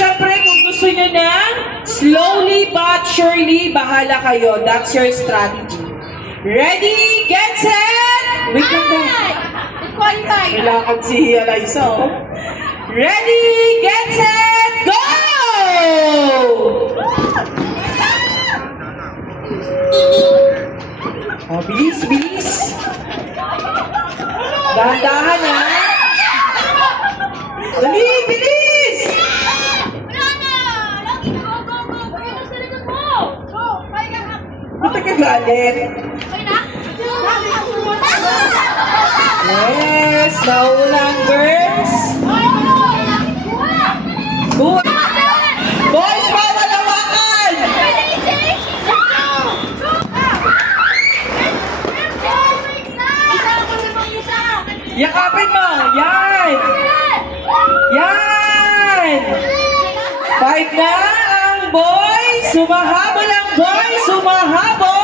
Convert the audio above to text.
syempre, kung gusto nyo na, slowly but surely, bahala kayo. That's your strategy. Ready, get set! Wait lang ba? Kailangan si Eliza, oh. Ready, get set, go! Oh, bilis, bilis. Dahan-dahan, ha? Dali, bilis! Ba't nagkagalit? Yes, naulang girls. Boys, bawal hawakan! Yakapin mo! Yan! Yan! Fight na ang boys! Sumahabol ang boys! Sumahabol!